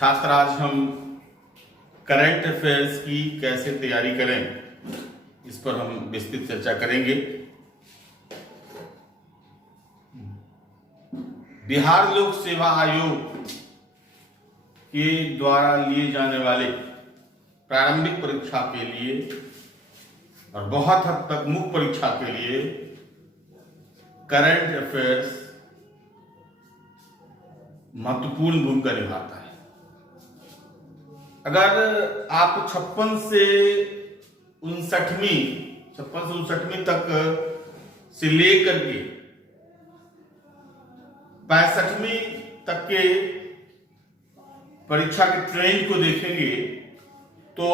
छात्र, आज हम करंट अफेयर्स की कैसे तैयारी करें इस पर हम विस्तृत चर्चा करेंगे। बिहार लोक सेवा आयोग के द्वारा लिए जाने वाले प्रारंभिक परीक्षा के लिए और बहुत हद तक मुख्य परीक्षा के लिए करंट अफेयर्स महत्वपूर्ण भूमिका निभाता है। अगर आप 56 से 59वीं तक से लेकर के 65वीं तक के परीक्षा के ट्रेंड को देखेंगे तो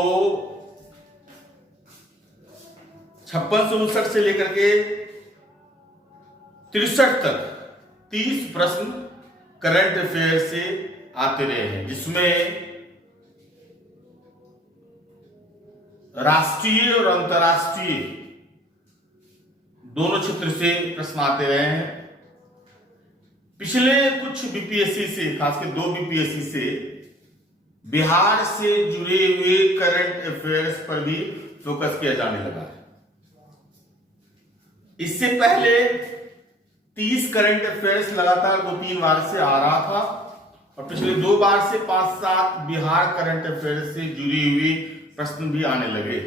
56 से 59 से लेकर के 63 तक 30 प्रश्न करंट अफेयर से आते रहे हैं, जिसमें राष्ट्रीय और अंतर्राष्ट्रीय दोनों क्षेत्र से प्रश्न आते रहे हैं। पिछले कुछ बीपीएससी से, खासकर 2 बीपीएससी से बिहार से जुड़े हुए करंट अफेयर्स पर भी फोकस किया जाने लगा है। इससे पहले 30 करंट अफेयर्स लगातार 2-3 बार से आ रहा था और पिछले 2 बार से 5-7 बिहार करंट अफेयर्स से जुड़ी हुई प्रश्न भी आने लगे।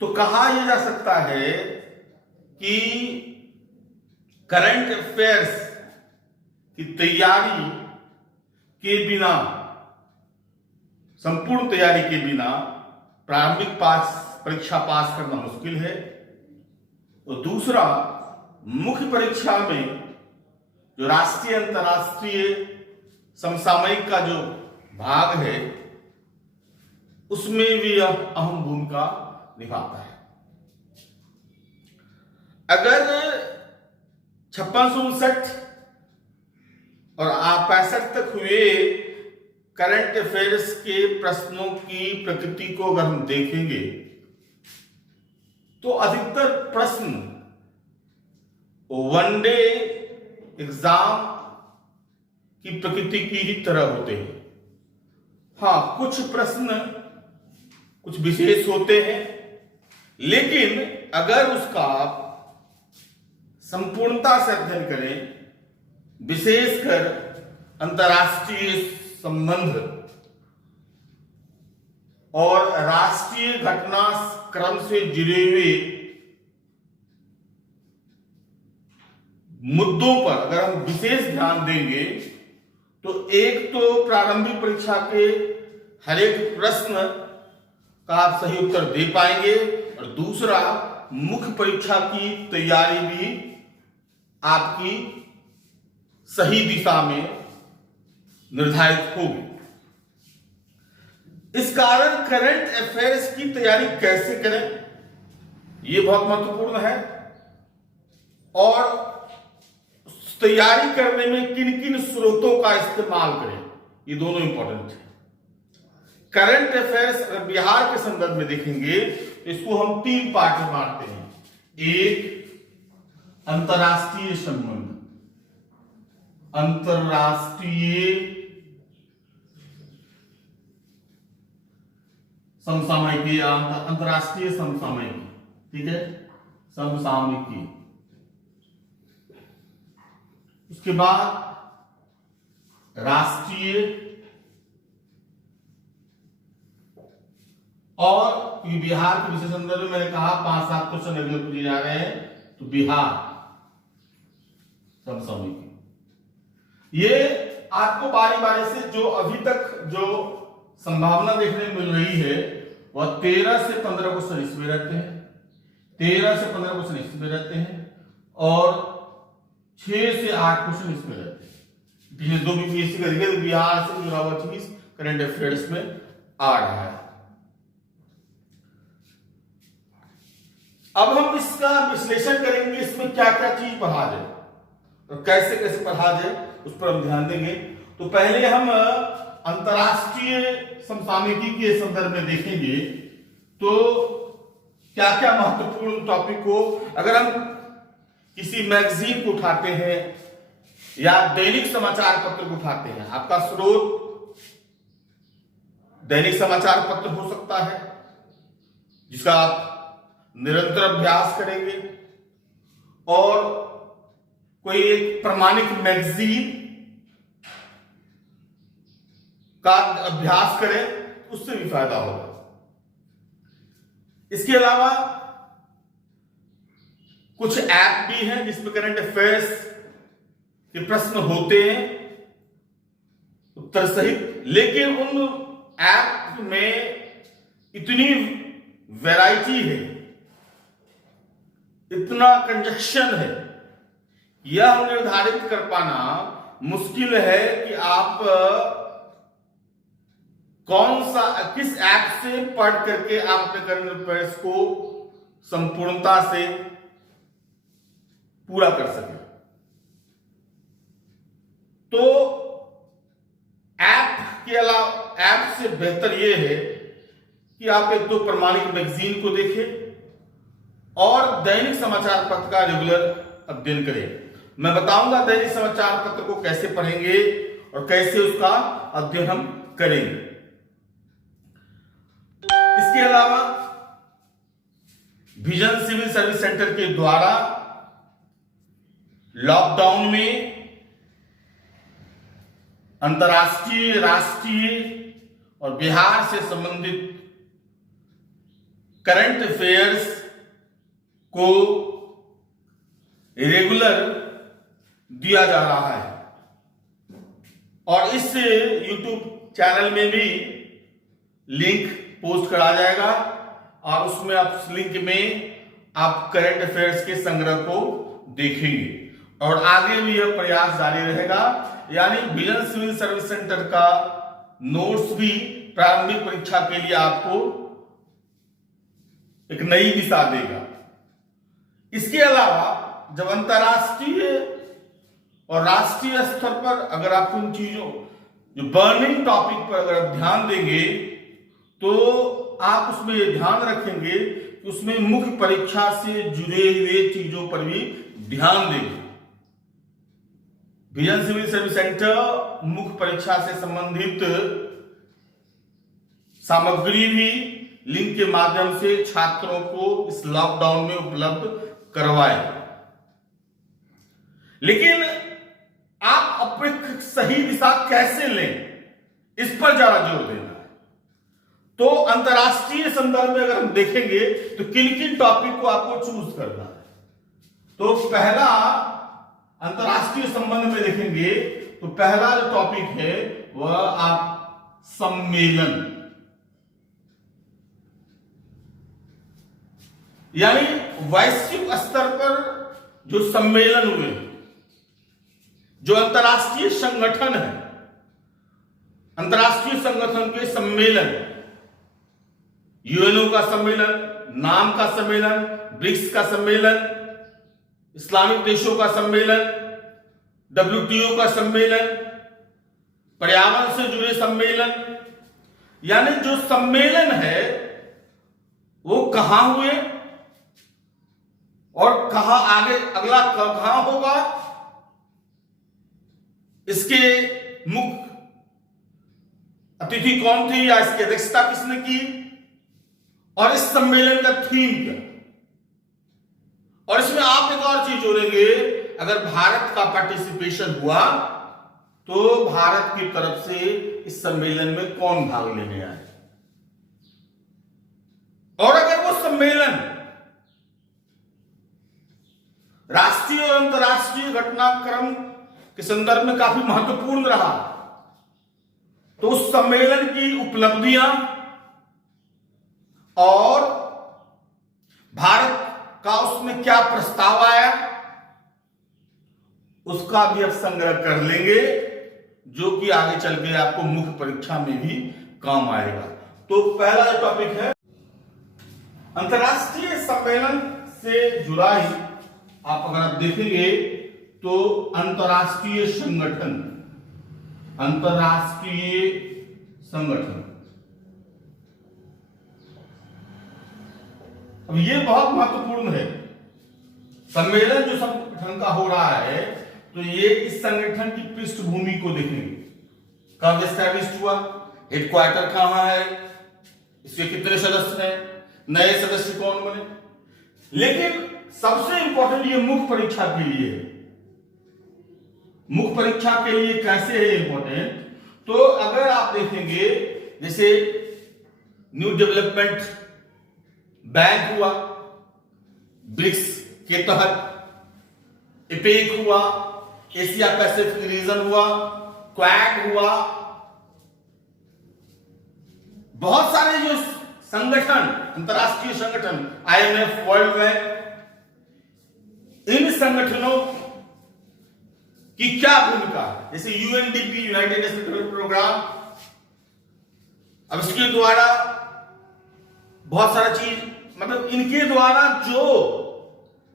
तो कहा यह जा सकता है कि करंट अफेयर्स की तैयारी के बिना, संपूर्ण तैयारी के बिना प्रारंभिक परीक्षा पास करना मुश्किल है। और दूसरा, मुख्य परीक्षा में जो राष्ट्रीय अंतर्राष्ट्रीय समसामयिक का जो भाग है उसमें भी यह अहम भूमिका निभाता है। अगर 56 से 59 और 65 तक हुए करंट अफेयर्स के प्रश्नों की प्रकृति को अगर हम देखेंगे तो अधिकतर प्रश्न वनडे एग्जाम की प्रकृति की ही तरह होते हैं। हाँ, कुछ प्रश्न कुछ विशेष होते हैं, लेकिन अगर उसका आप संपूर्णता से अध्ययन करें, विशेषकर अंतर्राष्ट्रीय संबंध और राष्ट्रीय घटनाक्रम से जुड़े हुए मुद्दों पर अगर हम विशेष ध्यान देंगे तो एक तो प्रारंभिक परीक्षा के हर एक प्रश्न का आप सही उत्तर दे पाएंगे और दूसरा, मुख्य परीक्षा की तैयारी भी आपकी सही दिशा में निर्धारित होगी। इस कारण करंट अफेयर्स की तैयारी कैसे करें, यह बहुत महत्वपूर्ण है। और तैयारी करने में किन किन स्रोतों का इस्तेमाल करें, ये दोनों इंपॉर्टेंट है। करंट अफेयर्स अगर बिहार के संदर्भ में देखेंगे तो इसको हम 3 पार्ट में बांटते हैं। एक, अंतर्राष्ट्रीय संबंध, अंतर्राष्ट्रीय समसामयिकी, अंतर्राष्ट्रीय समसामयिकी, ठीक है, समसामयिकी। उसके बाद राष्ट्रीय, और बिहार के विशेष संदर्भ में मैंने कहा 5-7 क्वेश्चन अगले पूछे जा रहे हैं, तो बिहार समसामयिकी। ये आपको बारी बारी से जो अभी तक जो संभावना देखने को मिल रही है वह 13 से 15 क्वेश्चन इसमें रहते हैं, 13 से 15 क्वेश्चन इसमें रहते हैं और 6 से 8 क्वेश्चन इसमें रहते हैं। पिछले 2 बीपीएससी का देखिए, बिहार से जुड़ा हुआ चीज करंट अफेयर्स में आ रहा है। अब हम इसका विश्लेषण करेंगे, इसमें क्या क्या चीज पढ़ा जाए और कैसे कैसे पढ़ा जाए उस पर हम ध्यान देंगे। तो पहले हम अंतर्राष्ट्रीय समसामयिकी के संदर्भ में देखेंगे तो क्या क्या महत्वपूर्ण टॉपिक को, अगर हम किसी मैगजीन को उठाते हैं या दैनिक समाचार पत्र को उठाते हैं, आपका स्रोत दैनिक समाचार पत्र हो सकता है जिसका आप निरंतर अभ्यास करेंगे, और कोई एक प्रमाणित मैगजीन का अभ्यास करें, उससे भी फायदा होगा। इसके अलावा कुछ ऐप भी हैं जिसमें करंट अफेयर्स के प्रश्न होते हैं उत्तर सहित, लेकिन उन ऐप में इतनी वैरायटी है, इतना कंजक्शन है, यह निर्धारित कर पाना मुश्किल है कि आप कौन सा किस ऐप से पढ़ करके आप अपने करंट अफेयर्स को संपूर्णता से पूरा कर सके। तो ऐप के अलावा ऐप से बेहतर यह है कि आप एक तो प्रमाणित मैगजीन को देखें और दैनिक समाचार पत्र का रेगुलर अध्ययन करें। मैं बताऊंगा दैनिक समाचार पत्र को कैसे पढ़ेंगे और कैसे उसका अध्ययन हम करेंगे। इसके अलावा विजन सिविल सर्विस सेंटर के द्वारा लॉकडाउन में अंतर्राष्ट्रीय, राष्ट्रीय और बिहार से संबंधित करंट अफेयर्स को रेगुलर दिया जा रहा है, और इस YouTube चैनल में भी लिंक पोस्ट करा जाएगा, और उसमें आप उस लिंक में आप करंट अफेयर्स के संग्रह को देखेंगे, और आगे भी यह प्रयास जारी रहेगा। यानी विजन सिविल सर्विस सेंटर का नोट्स भी प्रारंभिक परीक्षा के लिए आपको एक नई दिशा देगा। इसके अलावा जब अंतरराष्ट्रीय और राष्ट्रीय स्तर पर अगर आप उन चीजों जो बर्निंग टॉपिक पर अगर आप ध्यान देंगे तो आप उसमें ये ध्यान रखेंगे कि उसमें मुख्य परीक्षा से जुड़े हुए चीजों पर भी ध्यान देंगे। विजन सिविल सर्विस सेंटर मुख्य परीक्षा से संबंधित सामग्री भी लिंक के माध्यम से छात्रों को इस लॉकडाउन में उपलब्ध करवाए, लेकिन आप अपनी सही दिशा कैसे लें, इस पर ज्यादा जोर देना है। तो अंतरराष्ट्रीय संदर्भ में अगर हम देखेंगे तो किन किन टॉपिक को आपको चूज करना है। तो पहला अंतरराष्ट्रीय संबंध में देखेंगे तो पहला जो टॉपिक है वह आप सम्मेलन, यानी वैश्विक स्तर पर जो सम्मेलन हुए, जो अंतरराष्ट्रीय संगठन है, अंतरराष्ट्रीय संगठन के सम्मेलन, यूएनओ का सम्मेलन, नाम का सम्मेलन, ब्रिक्स का सम्मेलन, इस्लामिक देशों का सम्मेलन, WTO का सम्मेलन, पर्यावरण से जुड़े सम्मेलन, यानी जो सम्मेलन है वो कहां हुए और कहां आगे अगला कहां होगा, इसके मुख्य अतिथि कौन थे या इसकी अध्यक्षता किसने की, और इस सम्मेलन का थीम क्या। और इसमें आप एक और चीज जोड़ेंगे, अगर भारत का पार्टिसिपेशन हुआ तो भारत की तरफ से इस सम्मेलन में कौन भाग लेने आए, और अगर वो सम्मेलन राष्ट्रीय और अंतरराष्ट्रीय घटनाक्रम के संदर्भ में काफी महत्वपूर्ण रहा तो उस सम्मेलन की उपलब्धियां और भारत का उसमें क्या प्रस्ताव आया उसका भी आप संग्रह कर लेंगे, जो कि आगे चल के आपको मुख्य परीक्षा में भी काम आएगा। तो पहला टॉपिक है अंतरराष्ट्रीय सम्मेलन से जुड़ा ही आप अगर आप देखेंगे तो अंतरराष्ट्रीय संगठन, अंतरराष्ट्रीय संगठन, अब ये बहुत महत्वपूर्ण है। सम्मेलन जो संगठन का हो रहा है तो ये इस संगठन की पृष्ठभूमि को देखेंगे। कब एस्टैब्लिश हुआ, हेडक्वार्टर कहां है, इसके कितने सदस्य हैं, नए सदस्य कौन बने। लेकिन सबसे इंपॉर्टेंट ये मुख्य परीक्षा के लिए है। मुख्य परीक्षा के लिए कैसे है इंपॉर्टेंट, तो अगर आप देखेंगे जैसे न्यू डेवलपमेंट बैंक हुआ, ब्रिक्स के तहत एपेक हुआ, एशिया पैसिफिक रीजन हुआ, क्वाड हुआ, बहुत सारे जो संगठन, अंतरराष्ट्रीय संगठन, आईएमएफ, वर्ल्ड बैंक, इन संगठनों की क्या भूमिका है। जैसे UNDP, United Nations Development Programme, अब इसके द्वारा बहुत सारा चीज, मतलब इनके द्वारा जो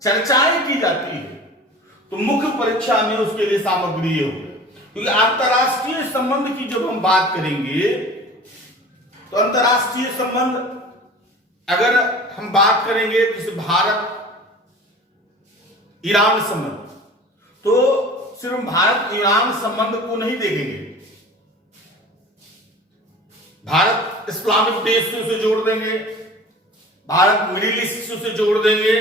चर्चाएं की जाती है, तो मुख्य परीक्षा में उसके लिए सामग्री ये होगी। क्योंकि अंतरराष्ट्रीय संबंध की जब हम बात करेंगे, तो अंतरराष्ट्रीय संबंध अगर हम बात करेंगे जैसे भारत ईरान संबंध, तो सिर्फ भारत ईरान संबंध को नहीं देखेंगे, भारत इस्लामिक देशों से जोड़ देंगे, भारत मिडिल ईस्ट से जोड़ देंगे,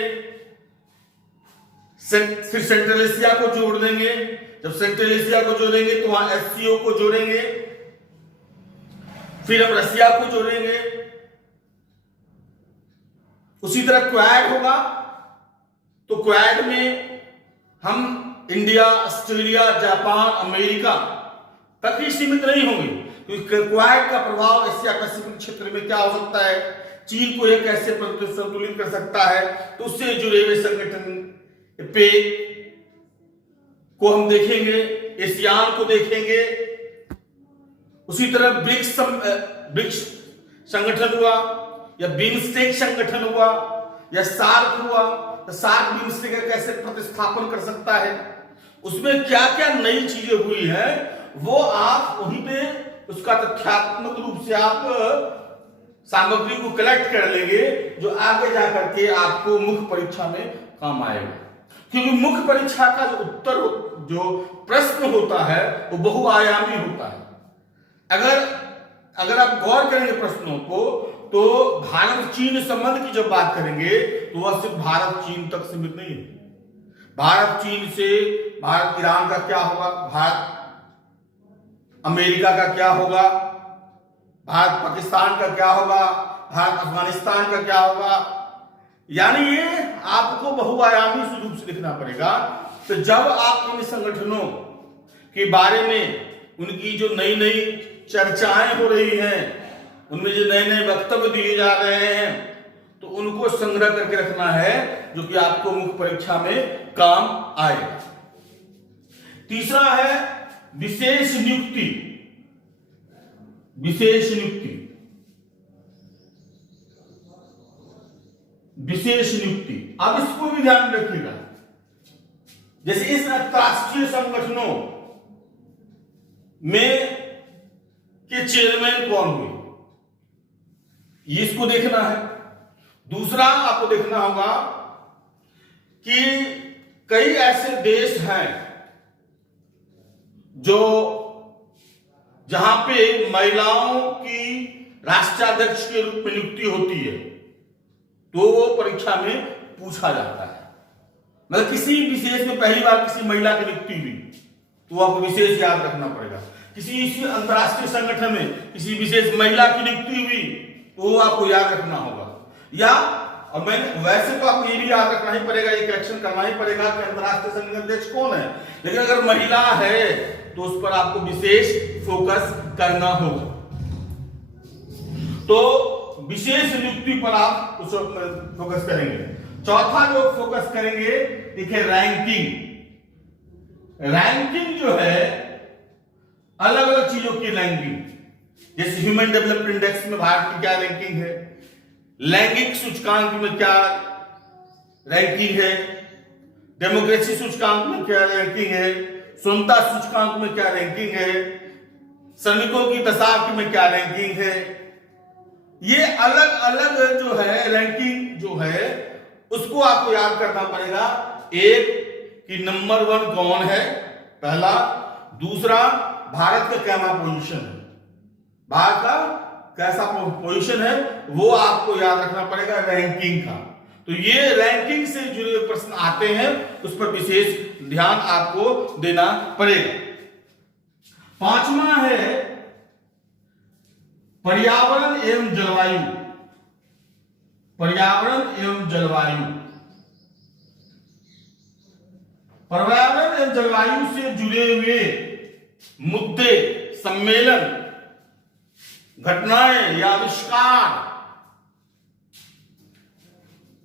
फिर सेंट्रल एशिया को जोड़ देंगे। जब सेंट्रल एशिया को जोड़ेंगे तो वहां एससीओ को जोड़ेंगे, फिर हम रसिया को जोड़ेंगे। उसी तरह क्वाड होगा, तो क्वाड में हम इंडिया, ऑस्ट्रेलिया, जापान, अमेरिका तक ही सीमित नहीं होंगे, क्योंकि क्वाड का प्रभाव एशिया पैसिफिक क्षेत्र में क्या हो सकता है, चीन को यह कैसे संतुलित कर सकता है, तो उससे जुड़े हुए संगठन पे को हम देखेंगे, एशियान को देखेंगे। उसी तरह ब्रिक्स संगठन हुआ, या बिम्स्टेक संगठन हुआ, या सार्क हुआ, तो सार्क बिम्स्टेक का कैसे प्रतिस्थापन कर सकता है, उसमें क्या क्या नई चीजें हुई है, वो आप वहीं पे उसका तथ्यात्मक रूप से आप सामग्री को कलेक्ट कर लेंगे, जो आगे जाकर के आपको मुख्य परीक्षा में काम आएगा। क्योंकि मुख्य परीक्षा का जो उत्तर, जो प्रश्न होता है, वो बहुआयामी होता है। अगर आप गौर करेंगे प्रश्नों को, तो भारत चीन संबंध की जब बात करेंगे, तो वह सिर्फ भारत चीन तक सीमित नहीं है। भारत चीन से भारत ईरान का क्या होगा, भारत अमेरिका का क्या होगा, भारत पाकिस्तान का क्या होगा, भारत अफगानिस्तान का क्या होगा, यानी ये आपको बहुआयामी रूप से लिखना पड़ेगा। तो जब आप इन संगठनों के बारे में उनकी जो नई नई चर्चाएं हो रही हैं, उनमें जो नए नए वक्तव्य दिए जा रहे हैं, तो उनको संग्रह करके रखना है, जो कि आपको मुख्य परीक्षा में काम आएगा। तीसरा है विशेष नियुक्ति। विशेष नियुक्ति, विशेष नियुक्ति, अब इसको भी ध्यान रखिएगा। जैसे इस अंतरराष्ट्रीय संगठनों में के चेयरमैन कौन हुए, ये इसको देखना है। दूसरा आपको देखना होगा कि कई ऐसे देश हैं जो जहां पे महिलाओं की राष्ट्राध्यक्ष के रूप में नियुक्ति होती है, तो वो परीक्षा में पूछा जाता है। मतलब किसी विशेष में पहली बार किसी महिला की नियुक्ति हुई, तो आपको विशेष याद रखना पड़ेगा। किसी अंतरराष्ट्रीय संगठन में किसी विशेष महिला की नियुक्ति हुई, तो वो आपको याद रखना होगा। या और मैंने वैसे तो आपको ये भी याद रखना ही पड़ेगा, एक एक्शन करना ही पड़ेगा कि अंतरराष्ट्रीय संगठन अध्यक्ष कौन है, लेकिन अगर महिला है तो उस पर आपको विशेष फोकस करना होगा। तो विशेष नियुक्ति पर आप उस फोकस करेंगे। चौथा जो फोकस करेंगे, देखिए रैंकिंग। रैंकिंग जो है अलग अलग चीजों की रैंकिंग, जैसे ह्यूमन डेवलपमेंट इंडेक्स में भारत की क्या रैंकिंग है, लैंगिक सूचकांक में क्या रैंकिंग है, डेमोक्रेसी सूचकांक में क्या रैंकिंग है, स्वतंत्रता सूचकांक में क्या रैंकिंग है, श्रमिकों की दशा में क्या रैंकिंग है। ये अलग अलग जो है रैंकिंग जो है उसको आपको याद करना पड़ेगा। एक कि नंबर 1 कौन है, पहला। दूसरा, भारत का क्या पोजीशन है, भारत का कैसा पोजीशन है, वो आपको याद रखना पड़ेगा रैंकिंग का। तो ये रैंकिंग से जुड़े हुए प्रश्न आते हैं, उस पर विशेष ध्यान आपको देना पड़ेगा। पांचवा है पर्यावरण एवं जलवायु। पर्यावरण एवं जलवायु, पर्यावरण एवं जलवायु से जुड़े हुए मुद्दे, सम्मेलन, घटनाएं या आविष्कार,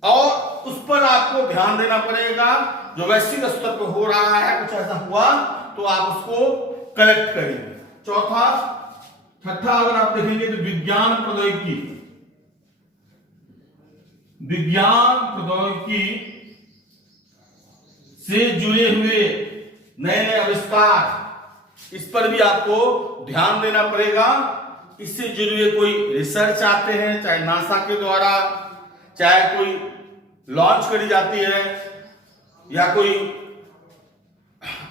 और उस पर आपको ध्यान देना पड़ेगा। जो वैश्विक स्तर पर हो रहा है, कुछ ऐसा हुआ तो आप उसको कलेक्ट करेंगे। छठा अगर आप देखेंगे तो विज्ञान प्रौद्योगिकी, विज्ञान प्रौद्योगिकी से जुड़े हुए नए नए आविष्कार, इस पर भी आपको ध्यान देना पड़ेगा। इससे जुड़े हुए कोई रिसर्च आते हैं, चाहे नासा के द्वारा, चाहे कोई लॉन्च करी जाती है, या कोई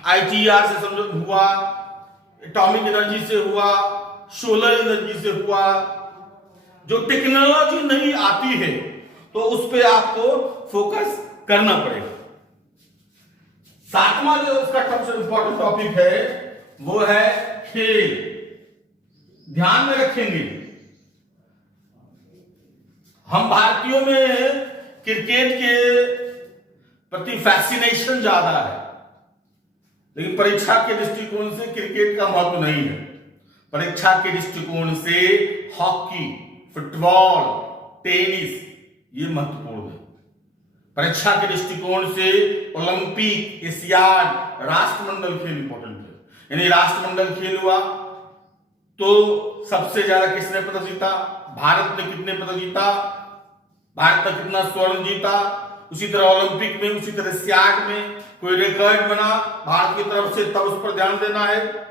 ITER से समझो हुआ, एटॉमिक एनर्जी से हुआ, सोलर एनर्जी से हुआ, जो टेक्नोलॉजी नहीं आती है तो उस पे आपको फोकस करना पड़ेगा। सातवां जो इसका सबसे इंपॉर्टेंट टॉपिक है वो है खेल। ध्यान में रखेंगे, हम भारतीयों में क्रिकेट के प्रति फैसिनेशन ज्यादा है, लेकिन परीक्षा के दृष्टिकोण से क्रिकेट का महत्व नहीं है। परीक्षा के दृष्टिकोण से हॉकी, फुटबॉल, टेनिस ये महत्वपूर्ण है। परीक्षा के दृष्टिकोण से ओलंपिक, एशियाड, राष्ट्रमंडल खेल इंपॉर्टेंट है। यानी राष्ट्रमंडल खेल हुआ तो सबसे ज्यादा किसने पदक जीता, भारत ने कितने पदक जीता, भारत ने कितना स्वर्ण जीता। उसी तरह ओलंपिक में, उसी तरह एशियाड में कोई रिकॉर्ड बना भारत की तरफ से, तब उस पर ध्यान देना है।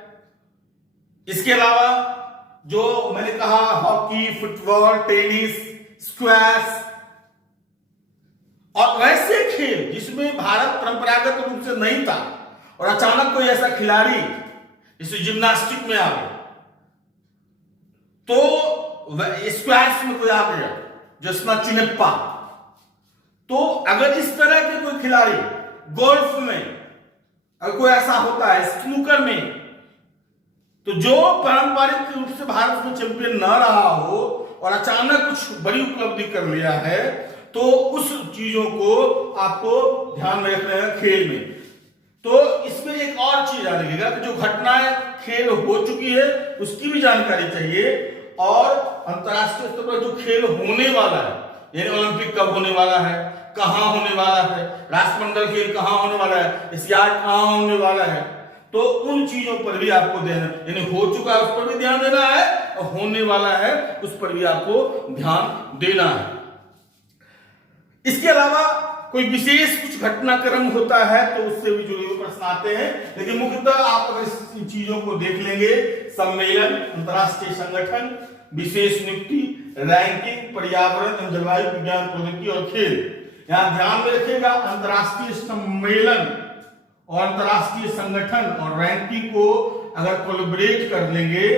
इसके अलावा जो मैंने कहा हॉकी, फुटबॉल, टेनिस, स्क्वैश और वैसे खेल जिसमें भारत परंपरागत रूप से नहीं था और अचानक कोई ऐसा खिलाड़ी जैसे जिम्नास्टिक में आ गया, तो स्क्वैश में कोई आ गया जसना चिनप्पा, तो अगर इस तरह के कोई खिलाड़ी, गोल्फ में अगर कोई ऐसा होता है, स्नूकर में, तो जो पारंपरिक रूप से भारत में चैंपियन न रहा हो और अचानक कुछ बड़ी उपलब्धि कर लिया है, तो उस चीजों को आपको ध्यान में रखना है खेल में। तो इसमें एक और चीज याद रखिएगा कि जो घटनाएं खेल हो चुकी है उसकी भी जानकारी चाहिए, और अंतरराष्ट्रीय स्तर पर जो खेल होने वाला है, यानी ओलंपिक कब होने वाला है, कहां होने वाला है, राष्ट्रमंडल खेल कहां होने वाला है, एशियाड कहां होने वाला है, तो उन चीजों पर भी आपको ध्यान, यानी हो चुका है उस पर भी ध्यान देना है, और होने वाला है उस पर भी आपको ध्यान देना है। इसके अलावा कोई विशेष कुछ घटनाक्रम होता है तो उससे भी जुड़े हुए प्रश्न आते हैं, लेकिन मुख्यतः आप अगर इन चीजों को देख लेंगे, सम्मेलन, अंतरराष्ट्रीय संगठन, विशेष नियुक्ति, रैंकिंग, पर्यावरण एवं जलवायु, विज्ञान प्रौद्योगिकी और खेल, यहां ध्यान में रखिएगा अंतरराष्ट्रीय सम्मेलन और अंतरराष्ट्रीय संगठन और रैंकिंग को अगर कोलैबोरेट कर लेंगे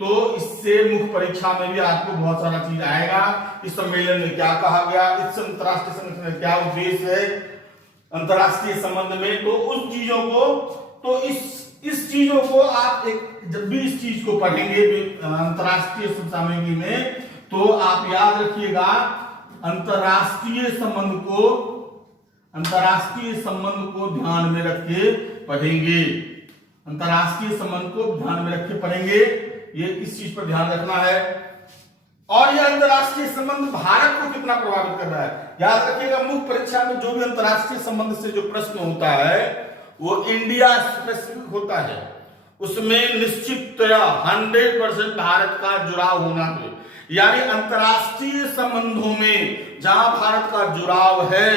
तो इससे मुख्य परीक्षा में भी आपको बहुत सारा चीज आएगा। इस सम्मेलन में क्या कहा गया, इस अंतरराष्ट्रीय संगठन का क्या उद्देश्य है अंतरराष्ट्रीय संबंध में, तो उस चीजों को, तो इस चीजों को आप जब भी इस चीज को पढ़ेंगे अंतरराष्ट्रीय सामग्री में, तो आप याद रखिएगा अंतरराष्ट्रीय संबंध को ध्यान में रख के पढ़ेंगे, अंतरराष्ट्रीय संबंध को ध्यान में रख के पढ़ेंगे, ये इस चीज पर ध्यान रखना है। और यह अंतरराष्ट्रीय संबंध भारत को कितना प्रभावित कर रहा है, याद रखिएगा मुख्य परीक्षा में जो भी अंतरराष्ट्रीय संबंध से जो प्रश्न होता है वो इंडिया स्पेसिफिक होता है, उसमें निश्चिततया 100% भारत का जुड़ाव होना है। यानी अंतरराष्ट्रीय संबंधों में जहां भारत का जुड़ाव है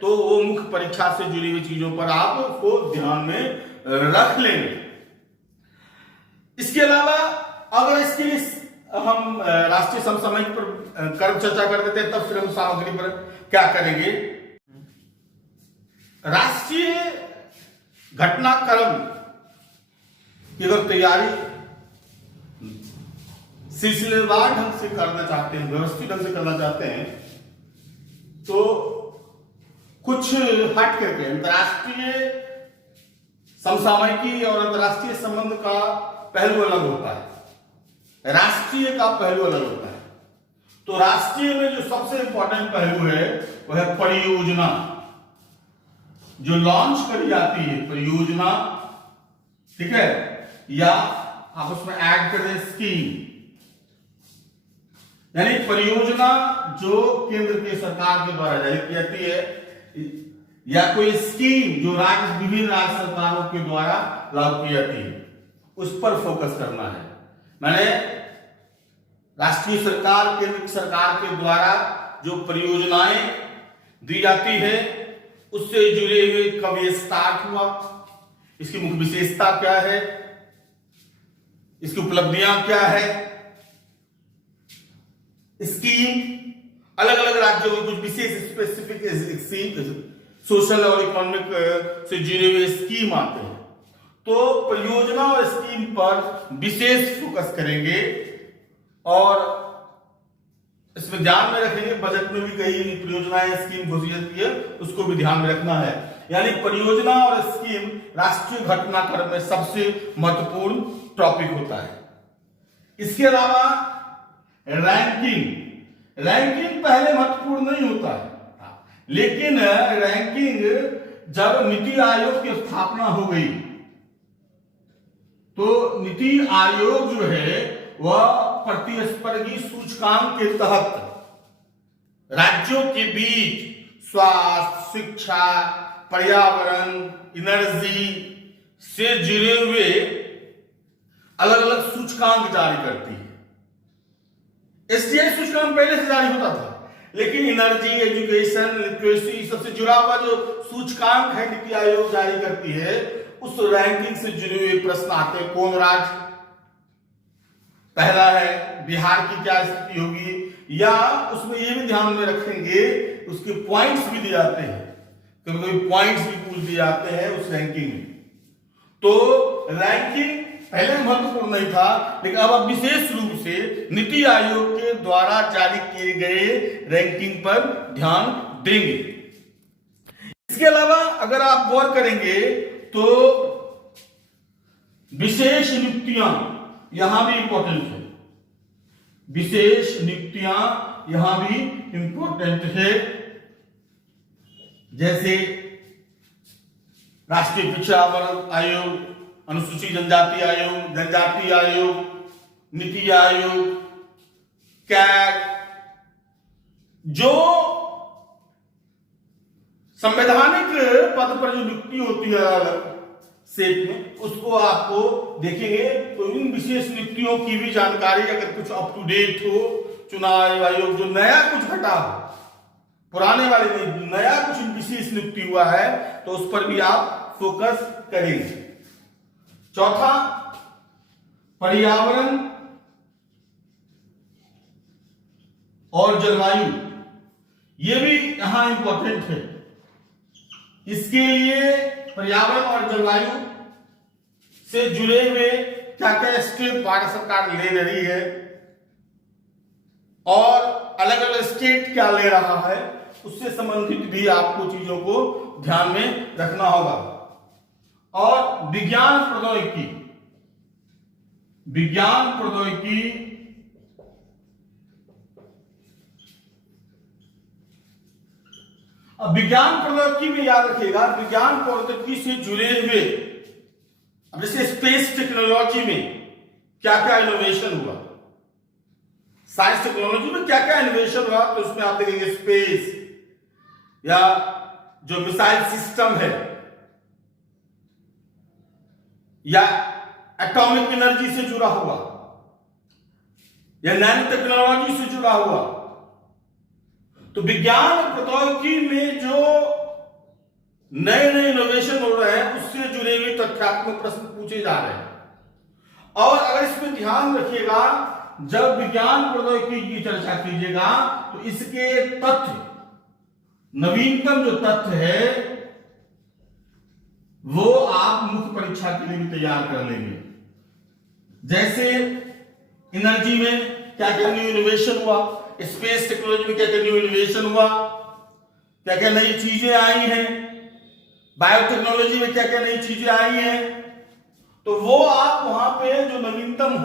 तो वो मुख्य परीक्षा से जुड़ी हुई चीजों पर आपको ध्यान में रख लेंगे। इसके अलावा अगर इसके लिए हम राष्ट्रीय समसामयिक पर कर्म चर्चा कर देते हैं, तब फिर हम सामग्री पर क्या करेंगे। राष्ट्रीय घटनाक्रम कि अगर तैयारी सिलसिलेवार ढंग से करना चाहते हैं, व्यवस्थित ढंग से करना चाहते हैं, तो कुछ हट करके अंतर्राष्ट्रीय समसामयिकी और अंतर्राष्ट्रीय संबंध का पहलू अलग होता है, राष्ट्रीय का पहलू अलग होता है। तो राष्ट्रीय में जो सबसे इंपॉर्टेंट पहलू है वह है परियोजना, जो लॉन्च करी जाती है परियोजना, ठीक है, या आप उसमें ऐड कर दें स्कीम, यानी परियोजना जो केंद्र की सरकार के द्वारा जारी की जाती है, या कोई स्कीम जो राज्य विभिन्न राज्य सरकारों के द्वारा लागू की जाती है, उस पर फोकस करना है। मैंने राष्ट्रीय सरकार, केंद्र सरकार के द्वारा जो परियोजनाएं दी जाती है उससे जुड़े हुए कब ये स्टार्ट हुआ, इसकी मुख्य विशेषता क्या है, इसकी उपलब्धियां क्या है, स्कीम अलग अलग राज्यों में कुछ विशेष स्पेसिफिक स्कीम, सोशल और इकोनॉमिक से जुड़े हुए स्कीम आते हैं। तो परियोजना और स्कीम पर विशेष फोकस करेंगे और इसमें ध्यान में रखेंगे, बजट में भी कई परियोजनाएं स्कीम घोषित जाती है, उसको भी ध्यान में रखना है। यानी परियोजना और स्कीम राष्ट्रीय घटनाक्रम में सबसे महत्वपूर्ण टॉपिक होता है। इसके अलावा रैंकिंग पहले महत्वपूर्ण नहीं होता है, लेकिन रैंकिंग जब नीति आयोग की स्थापना हो गई तो नीति आयोग जो है वह प्रतिस्पर्धी सूचकांक के तहत राज्यों के बीच स्वास्थ्य, शिक्षा, पर्यावरण, एनर्जी से जुड़े हुए अलग अलग सूचकांक जारी करती है। एसटीआई सूचकांक पहले से जारी होता था, लेकिन एनर्जी, एजुकेशन, लिटरेसी सबसे जुड़ा हुआ जो सूचकांक है नीति आयोग जारी करती है, उस रैंकिंग से जुड़े हुए प्रश्न आते हैं। कौन राज्य पहला है, बिहार की क्या स्थिति होगी, या उसमें ये भी ध्यान में रखेंगे उसके पॉइंट्स भी दिए जाते हैं, कभी कभी पॉइंट्स भी पूछ दिए जाते हैं उस रैंकिंग में। तो रैंकिंग पहले महत्वपूर्ण नहीं था, लेकिन अब विशेष रूप से नीति आयोग के द्वारा जारी किए गए रैंकिंग पर ध्यान देंगे। इसके अलावा अगर आप गौर करेंगे तो विशेष नियुक्तियां यहां भी इंपॉर्टेंट है, विशेष नियुक्तियां यहां भी इंपॉर्टेंट है, जैसे राष्ट्रीय पिछड़ा वर्ग आयोग, अनुसूचित जनजाति आयोग, जनजाति आयोग, नीति आयोग, कैग, जो संवैधानिक पद पर जो नियुक्ति होती है सेट में, उसको आपको देखेंगे तो इन विशेष नियुक्तियों की भी जानकारी अगर कुछ अप टू डेट हो, चुनाव आयोग जो नया कुछ घटा हो, पुराने वाले नहीं, नया कुछ विशेष नियुक्ति हुआ है तो उस पर भी आप फोकस करेंगे। चौथा, पर्यावरण और जलवायु, ये भी यहां इंपॉर्टेंट है। इसके लिए पर्यावरण और जलवायु से जुड़े हुए क्या क्या स्टेप भारत सरकार ले रही है और अलग अलग स्टेट क्या ले रहा है, उससे संबंधित भी आपको चीजों को ध्यान में रखना होगा। और विज्ञान प्रौद्योगिकी, अब विज्ञान प्रौद्योगिकी में याद रखिएगा, विज्ञान प्रौद्योगिकी से जुड़े हुए अब जैसे स्पेस टेक्नोलॉजी में क्या क्या इनोवेशन हुआ, साइंस टेक्नोलॉजी में क्या क्या इनोवेशन हुआ, तो उसमें आप देखेंगे स्पेस या जो मिसाइल सिस्टम है या एटॉमिक एनर्जी से जुड़ा हुआ या नैनो टेक्नोलॉजी से जुड़ा हुआ। तो विज्ञान प्रौद्योगिकी में जो नए नए इनोवेशन हो रहे हैं उससे जुड़े हुए तथ्यात्मक प्रश्न पूछे जा रहे हैं। और अगर इसमें ध्यान रखिएगा, जब विज्ञान प्रौद्योगिकी की चर्चा कीजिएगा तो इसके तथ्य, नवीनतम जो तथ्य है वो आप मुख्य परीक्षा के लिए भी तैयार कर लेंगे। जैसे एनर्जी में क्या क्या न्यू इनोवेशन हुआ, स्पेस टेक्नोलॉजी में क्या क्या न्यू इनोवेशन हुआ, क्या क्या नई चीजें आई हैं, बायोटेक्नोलॉजी में क्या क्या नई चीजें आई हैं। तो वो आप वहां पे जो नवीनतम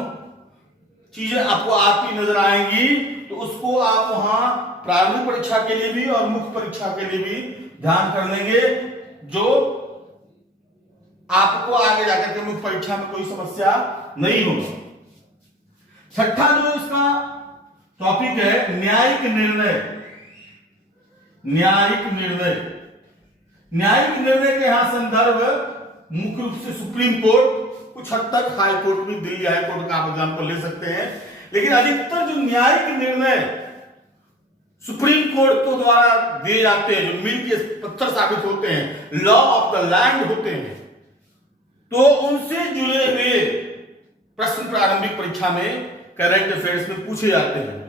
चीजें आपको आती नजर आएंगी, तो उसको आप वहां प्रारंभिक परीक्षा के लिए भी और मुख्य परीक्षा के लिए भी ध्यान कर लेंगे, जो आपको आगे जाकर के मुख्य परीक्षा में कोई समस्या नहीं होगी। छठा जो इसका टॉपिक है न्यायिक निर्णय। न्यायिक निर्णय, न्यायिक निर्णय के यहां संदर्भ मुख्य रूप से सुप्रीम कोर्ट, कुछ हद तक हाई कोर्ट भी, दिल्ली हाई कोर्ट का आप एग्जाम्पल ले सकते हैं, लेकिन अधिकतर जो न्यायिक निर्णय सुप्रीम कोर्ट के द्वारा दिए जाते हैं, जो मील के पत्थर साबित होते हैं, लॉ ऑफ द लैंड होते हैं, तो उनसे जुड़े हुए प्रश्न प्रारंभिक परीक्षा में करंट अफेयर्स में पूछे जाते हैं।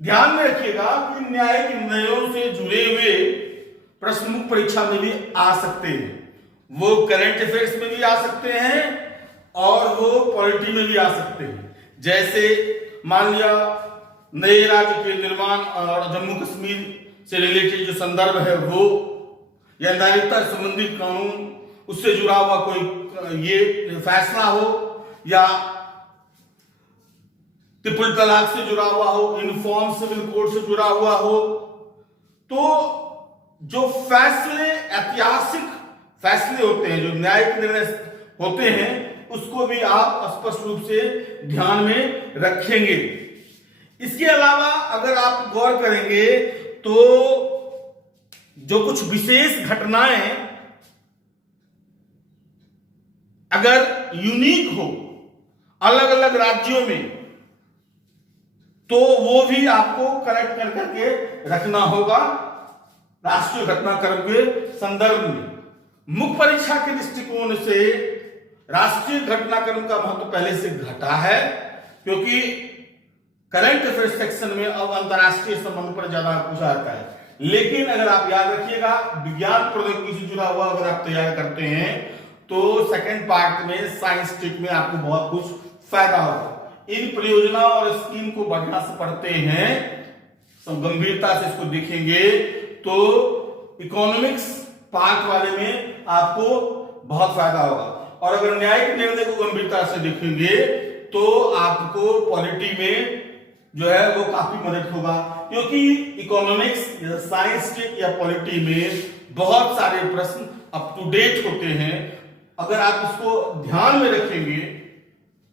ध्यान में रखिएगा कि न्यायिक निर्णयों से जुड़े हुए प्रश्न मुख्य परीक्षा में भी आ सकते हैं। वो करंट अफेयर्स में भी आ सकते हैं और वो पॉलिटी में भी आ सकते हैं। जैसे मान लिया नए राज्य के निर्माण और जम्मू कश्मीर से रिलेटेड जो संदर्भ है वो, या नागरिकता संबंधित कानून, उससे जुड़ा हुआ कोई ये फैसला हो, या ट्रिपल तलाक से जुड़ा हुआ हो, यूनिफॉर्म सिविल कोड से जुड़ा हुआ हो, तो जो फैसले, ऐतिहासिक फैसले होते हैं, जो न्यायिक निर्णय होते हैं, उसको भी आप स्पष्ट रूप से ध्यान में रखेंगे। इसके अलावा अगर आप गौर करेंगे तो जो कुछ विशेष घटनाएं अगर यूनिक हो अलग अलग राज्यों में, तो वो भी आपको कलेक्ट कर करके रखना होगा राष्ट्रीय घटनाक्रम के संदर्भ में। मुख्य परीक्षा के दृष्टिकोण से राष्ट्रीय घटनाक्रम का महत्व पहले से घटा है, क्योंकि करंट अफेयर सेक्शन में अब अंतरराष्ट्रीय संबंध पर ज्यादा पूछा जाता है। लेकिन अगर आप याद रखिएगा, विज्ञान प्रौद्योगिकी से जुड़ा हुआ अगर आप तैयार करते हैं तो सेकंड पार्ट में साइंस स्ट्रीट में आपको बहुत कुछ फायदा होगा। इन परियोजना और स्कीम को बढ़िया से पढ़ते हैं, सब गंभीरता से इसको देखेंगे, तो इकोनॉमिक्स पार्ट वाले में आपको बहुत फायदा होगा। और अगर न्यायिक निर्णय को गंभीरता से देखेंगे तो आपको पॉलिटी में जो है वो काफी मदद होगा, क्योंकि इकोनॉमिक्स या साइंस या पॉलिटी में बहुत सारे प्रश्न अप टू डेट होते हैं। अगर आप इसको ध्यान में रखेंगे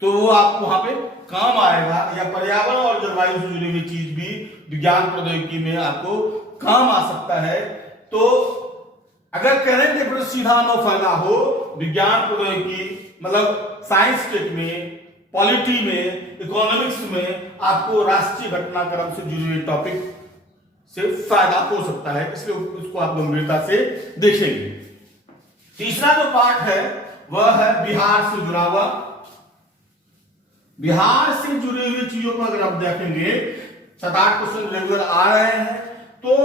तो वो आपको वहां पे काम आएगा, या पर्यावरण और जलवायु से जुड़ी हुई चीज भी विज्ञान प्रौद्योगिकी में आपको काम आ सकता है। तो अगर करंट अफेयर सीधा न फैला हो, विज्ञान प्रौद्योगिकी मतलब साइंस टेक में, पॉलिटी में, इकोनॉमिक्स में आपको राष्ट्रीय घटनाक्रम से जुड़े हुए टॉपिक से फायदा हो सकता है, इसलिए उसको आप गंभीरता से देखेंगे। तीसरा जो पार्ट है वह है बिहार से जुड़ा हुआ। बिहार से जुड़ी हुई चीजों को अगर आप देखेंगे, 7-8 क्वेश्चन रेगुलर आ रहे हैं, तो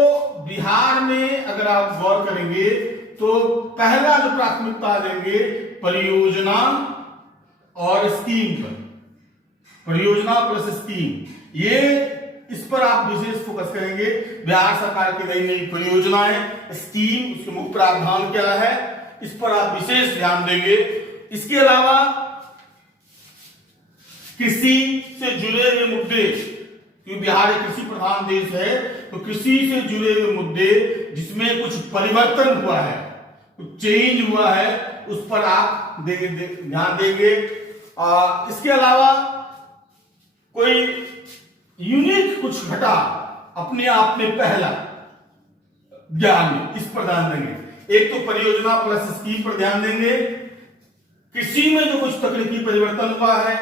बिहार में अगर आप गौर करेंगे तो पहला जो प्राथमिकता देंगे परियोजना और स्कीम पर, परियोजना प्लस स्कीम, ये इस पर आप विशेष फोकस करेंगे। बिहार सरकार की नई नई परियोजनाएं, स्कीम, उसके मुख्य प्रावधान क्या है, इस पर आप विशेष ध्यान देंगे। इसके अलावा कृषि से जुड़े हुए मुद्दे, क्योंकि बिहार एक कृषि प्रधान देश है, तो कृषि से जुड़े हुए मुद्दे जिसमें कुछ परिवर्तन हुआ है, कुछ चेंज हुआ है, उस पर आप ध्यान देंगे। इसके अलावा कोई यूनिक कुछ घटा अपने आप में पहला ज्ञान में, इस पर ध्यान देंगे। एक तो परियोजना प्लस स्कीम पर ध्यान देंगे, कृषि में जो कुछ तकनीकी परिवर्तन हुआ है,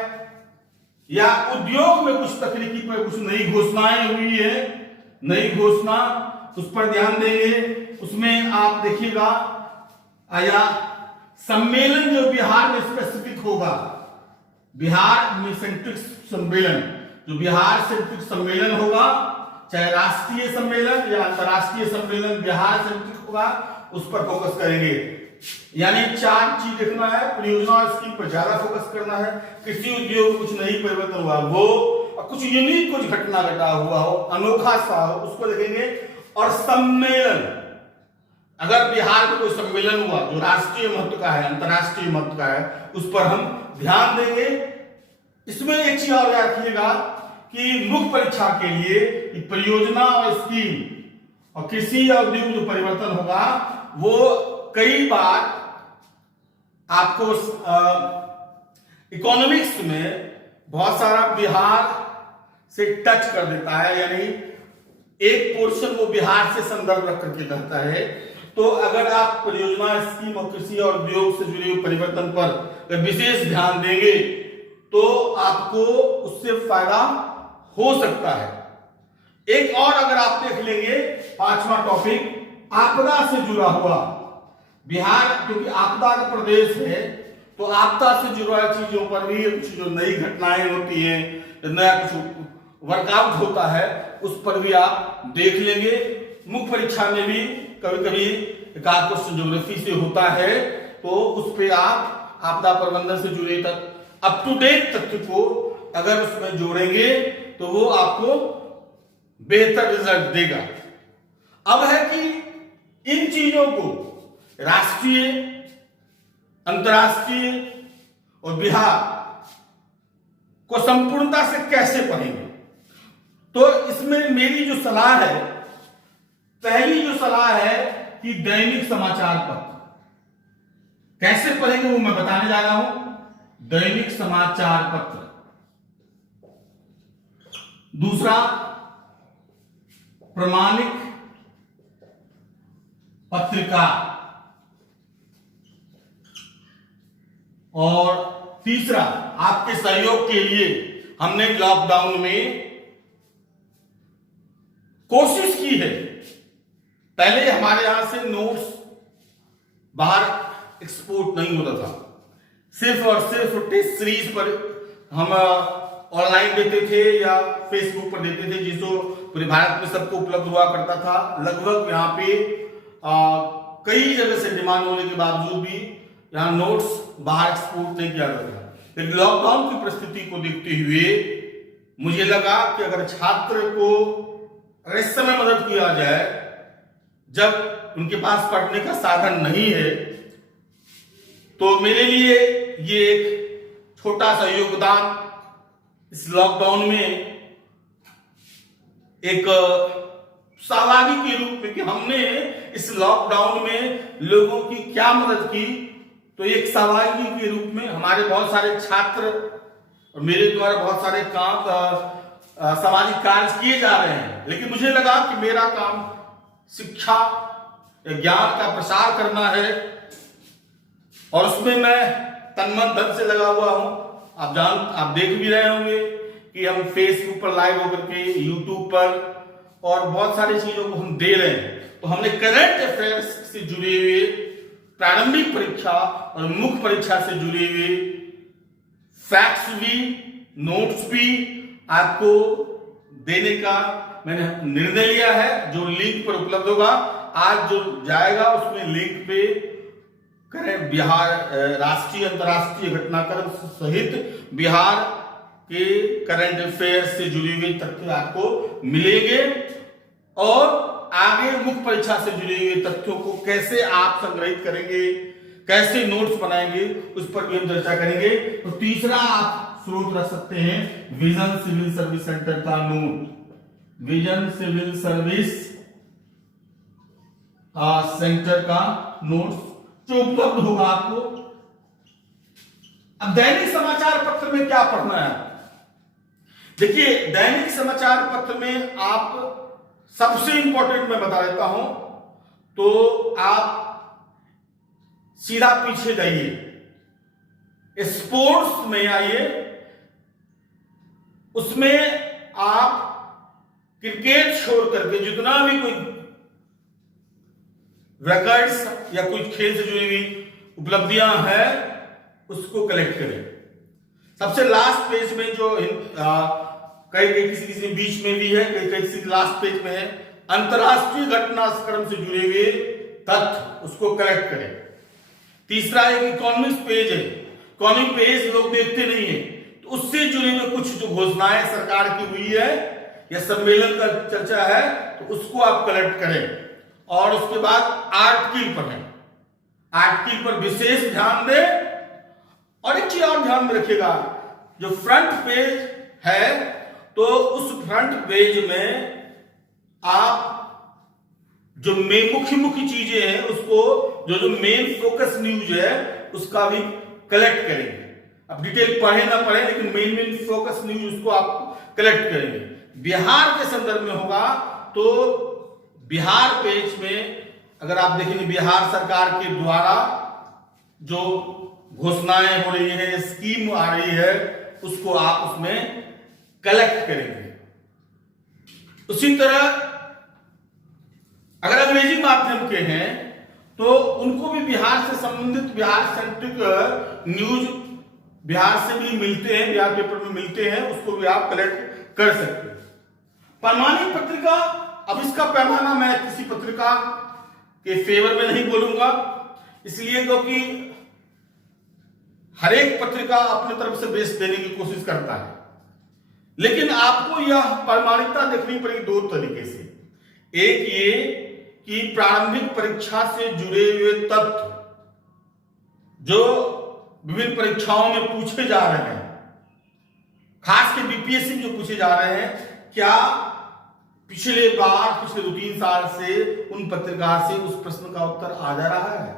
या उद्योग में कुछ तकनीकी पर कुछ नई घोषणाएं हुई है, नई घोषणा, उस पर ध्यान देंगे। उसमें आप देखिएगा या सम्मेलन जो बिहार में स्पेसिफिक होगा, बिहार में सेंट्रिक सम्मेलन, जो बिहार सेंट्रिक सम्मेलन होगा, चाहे राष्ट्रीय सम्मेलन या अंतरराष्ट्रीय सम्मेलन बिहार सेंट्रिक होगा, उस पर फोकस करेंगे। यानी 4 चीज देखना है, परियोजना और स्कीम पर ज्यादा फोकस करना है, कृषि उद्योग कुछ नहीं परिवर्तन हुआ वो, और कुछ यूनिक कुछ घटना घटा हुआ हो, अनोखा सा हो, उसको देखेंगे। और सम्मेलन, अगर बिहार में कोई सम्मेलन हुआ जो राष्ट्रीय महत्व का है, अंतरराष्ट्रीय महत्व का है, उस पर हम ध्यान देंगे। इसमें एक चीज और याद रखिएगा कि मुख्य परीक्षा के लिए परियोजना और स्कीम और कृषि और उद्योग जो परिवर्तन होगा वो कई बार आपको इकोनॉमिक्स में बहुत सारा बिहार से टच कर देता है, यानी एक पोर्शन वो बिहार से संदर्भ रख करके कहता है। तो अगर आप परियोजना, स्कीम और कृषि और उद्योग से जुड़े हुए परिवर्तन पर विशेष ध्यान देंगे तो आपको उससे फायदा हो सकता है। एक और अगर आप देख लेंगे 5वां टॉपिक आपदा से जुड़ा हुआ। बिहार क्योंकि आपदा का प्रदेश है तो आपदा से जुड़ा चीजों पर भी कुछ जो नई घटनाएं होती हैं, नया कुछ वर्कआउट होता है, उस पर भी आप देख लेंगे। मुख्य परीक्षा में भी कभी कभी एक आध क्वेश्चन ज्योग्राफी से होता है तो उस पर आप आपदा प्रबंधन से जुड़े तक अप टू डेट तथ्य को अगर उसमें जोड़ेंगे तो वो आपको बेहतर रिजल्ट देगा। अब है कि इन चीजों को राष्ट्रीय, अंतरराष्ट्रीय और बिहार को संपूर्णता से कैसे पढ़ेंगे। तो इसमें मेरी जो सलाह है, पहली जो सलाह है कि दैनिक समाचार पत्र कैसे पढ़ेंगे वो मैं बताने जा रहा हूं। दैनिक समाचार पत्र, दूसरा प्रमाणिक पत्रिका, और तीसरा आपके सहयोग के लिए हमने लॉकडाउन में कोशिश की है। पहले हमारे यहां से नोट्स बाहर एक्सपोर्ट नहीं होता था, सिर्फ और सिर्फ टेस्ट सीरीज पर हम ऑनलाइन देते थे या फेसबुक पर देते थे, जिसको पूरे भारत में सबको उपलब्ध हुआ करता था। लगभग यहाँ पे कई जगह से डिमांड होने के बावजूद भी यहाँ नोट्स बाहर एक्सपोर्ट नहीं किया जाता था। लेकिन लॉकडाउन की परिस्थिति को देखते हुए मुझे लगा कि अगर छात्र को इस समय मदद किया जाए जब उनके पास पढ़ने का साधन नहीं है, तो मेरे लिए ये एक छोटा सा योगदान इस लॉकडाउन में एक सहभागी के रूप में कि हमने इस लॉकडाउन में लोगों की क्या मदद की, तो एक सहभागी के रूप में हमारे बहुत सारे छात्र और मेरे द्वारा बहुत सारे काम सामाजिक कार्य किए जा रहे हैं। लेकिन मुझे लगा कि मेरा काम शिक्षा या ज्ञान का प्रसार करना है और उसमें मैं तन मन धन से लगा हुआ हूं। आप देख भी रहे होंगे कि हम फेसबुक पर लाइव होकर के, यूट्यूब पर और बहुत सारी चीजों को हम दे रहे हैं। तो हमने करंट अफेयर्स से जुड़े हुए प्रारंभिक परीक्षा और मुख्य परीक्षा से जुड़े हुए फैक्ट्स भी, नोट्स भी आपको देने का मैंने निर्णय लिया है, जो लिंक पर उपलब्ध होगा। आज जो जाएगा उसमें लिंक पे करें बिहार राष्ट्रीय अंतरराष्ट्रीय घटनाक्रम सहित बिहार के करंट अफेयर्स से जुड़ी हुई तथ्य आपको मिलेंगे और आगे मुख्य परीक्षा से जुड़े हुए तथ्यों को कैसे आप संग्रहित करेंगे, कैसे नोट्स बनाएंगे, उस पर भी हम चर्चा करेंगे। तो तीसरा आप स्रोत रख सकते हैं विजन सिविल सर्विस सेंटर का note, vision civil service centre का नोट्स जो उपलब्ध होगा आपको। अब दैनिक समाचार पत्र में क्या पढ़ना है, देखिए दैनिक समाचार पत्र में आप सबसे इंपॉर्टेंट मैं बता देता हूं, तो आप सीधा पीछे जाइए, स्पोर्ट्स में आइए, उसमें आप क्रिकेट छोड़ करके जितना भी कोई रिकॉर्ड्स या कुछ खेल से जुड़ी हुई उपलब्धियां हैं उसको कलेक्ट करें। सबसे लास्ट पेज में जो कई किसी बीच में भी है, कई लास्ट पेज में है, अंतरराष्ट्रीय घटनाक्रम से जुड़े हुए तथ्य, उसको कलेक्ट करें। तीसरा एक इकोनॉमिक्स पेज है, इकोनॉमिक पेज लोग देखते नहीं है, तो उससे जुड़े हुए कुछ जो घोषणाएं सरकार की हुई है या सम्मेलन का चर्चा है तो उसको आप कलेक्ट करें। और उसके बाद आर्टिकल पढ़ें, आर्टिकल पर विशेष ध्यान दें। और एक चीज और ध्यान में रखिएगा, जो फ्रंट पेज है तो उस फ्रंट पेज में आप जो मुख्य चीजें हैं उसको, जो मेन फोकस न्यूज है उसका भी कलेक्ट करेंगे। अब डिटेल पढ़े ना पढ़े, लेकिन मेन फोकस न्यूज उसको आप कलेक्ट करेंगे। बिहार के संदर्भ में होगा तो बिहार पेज में अगर आप देखेंगे बिहार सरकार के द्वारा जो घोषणाएं हो रही है, स्कीम आ रही है, उसको आप उसमें कलेक्ट करेंगे। उसी तरह अगर अंग्रेजी माध्यम के हैं तो उनको भी बिहार से संबंधित, बिहार सेंट्रिक न्यूज बिहार से भी मिलते हैं, बिहार पेपर में मिलते हैं, उसको भी आप कलेक्ट कर सकते हैं। प्रामाणिक पत्रिका, अब इसका पैमाना मैं किसी पत्रिका के फेवर में नहीं बोलूंगा, इसलिए क्योंकि हर एक पत्रिका अपनी तरफ से बेस देने की कोशिश करता है, लेकिन आपको यह प्रामाणिकता देखनी पड़ेगी दो तरीके से। एक ये कि प्रारंभिक परीक्षा से जुड़े हुए तथ्य जो विभिन्न परीक्षाओं में पूछे जा रहे हैं, खास के बीपीएससी में जो पूछे जा रहे हैं, क्या पिछले 2-3 साल से उन पत्रिका से उस प्रश्न का उत्तर आ जा रहा है,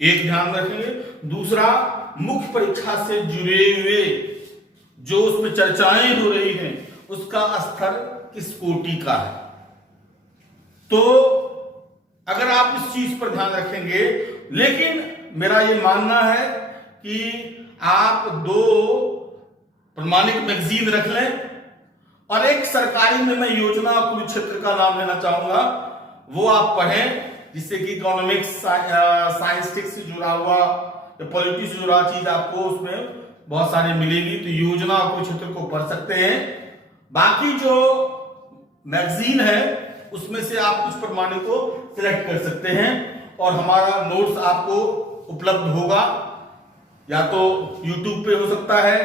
एक ध्यान रखेंगे। दूसरा, मुख्य परीक्षा से जुड़े हुए जो उसमें चर्चाएं हो रही हैं उसका स्तर किस कोटि का है। तो अगर आप इस चीज पर ध्यान रखेंगे, लेकिन मेरा ये मानना है कि आप 2 प्रमाणिक मैगजीन रख लें और एक सरकारी में मैं योजना कुरुक्षेत्र का नाम लेना चाहूंगा, वो आप पढ़ें, जिससे कि इकोनॉमिक्स, साइंटिक्स से जुड़ा हुआ या पॉलिटिक्स से जुड़ा चीज आपको उसमें बहुत सारी मिलेगी। तो योजना कुरुक्षेत्र को पढ़ सकते हैं। बाकी जो मैगजीन है उसमें से आप कुछ प्रमाणिक को सिलेक्ट कर सकते हैं और हमारा नोट्स आपको उपलब्ध होगा, या तो YouTube पे हो सकता है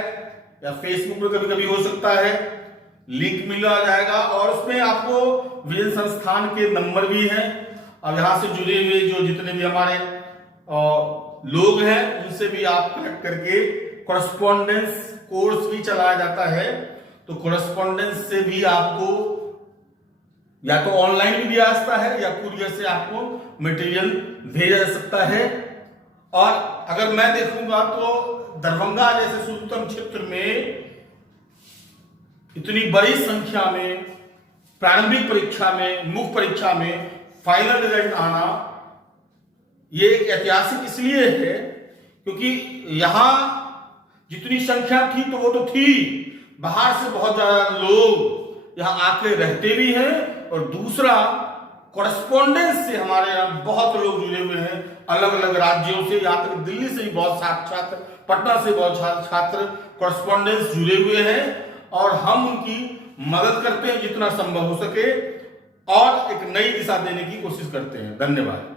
या Facebook पे कभी कभी हो सकता है, लिंक मिला जाएगा और उसमें आपको विजन संस्थान के नंबर भी हैं। अब यहां से जुड़े हुए जो जितने भी हमारे लोग हैं उनसे भी आप कनेक्ट करके, कॉरेस्पॉन्डेंस कोर्स भी चलाया जाता है, तो कॉरेस्पॉन्डेंस से भी आपको या तो ऑनलाइन भी दिया जाता है या कुरियर से आपको मटेरियल भेजा जा सकता है। और अगर मैं देखूंगा तो दरभंगा जैसे सुदूरतम क्षेत्र में इतनी बड़ी संख्या में प्रारंभिक परीक्षा में, मुख्य परीक्षा में फाइनल रिजल्ट आना, ये एक ऐतिहासिक इसलिए है क्योंकि यहां जितनी संख्या थी तो वो तो थी, बाहर से बहुत ज्यादा लोग यहां आके रहते भी हैं, और दूसरा कॉरेस्पॉन्डेंस से हमारे यहाँ बहुत लोग जुड़े हुए हैं अलग अलग राज्यों से, यहाँ तक दिल्ली से भी बहुत छात्र, पटना से बहुत छात्र कॉरेस्पॉन्डेंस जुड़े हुए हैं, और हम उनकी मदद करते हैं जितना संभव हो सके और एक नई दिशा देने की कोशिश करते हैं। धन्यवाद।